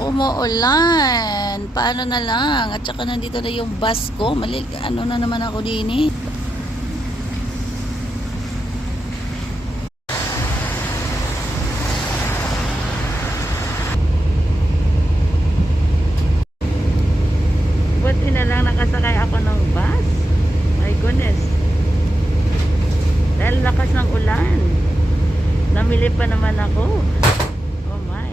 Umuulan. Paano na lang? At saka nandito na yung bus ko. Ano na naman ako din eh. Buti na lang nakasakay ako ng bus. My goodness. Dahil lakas ng ulan. Namili pa naman ako. Oh my.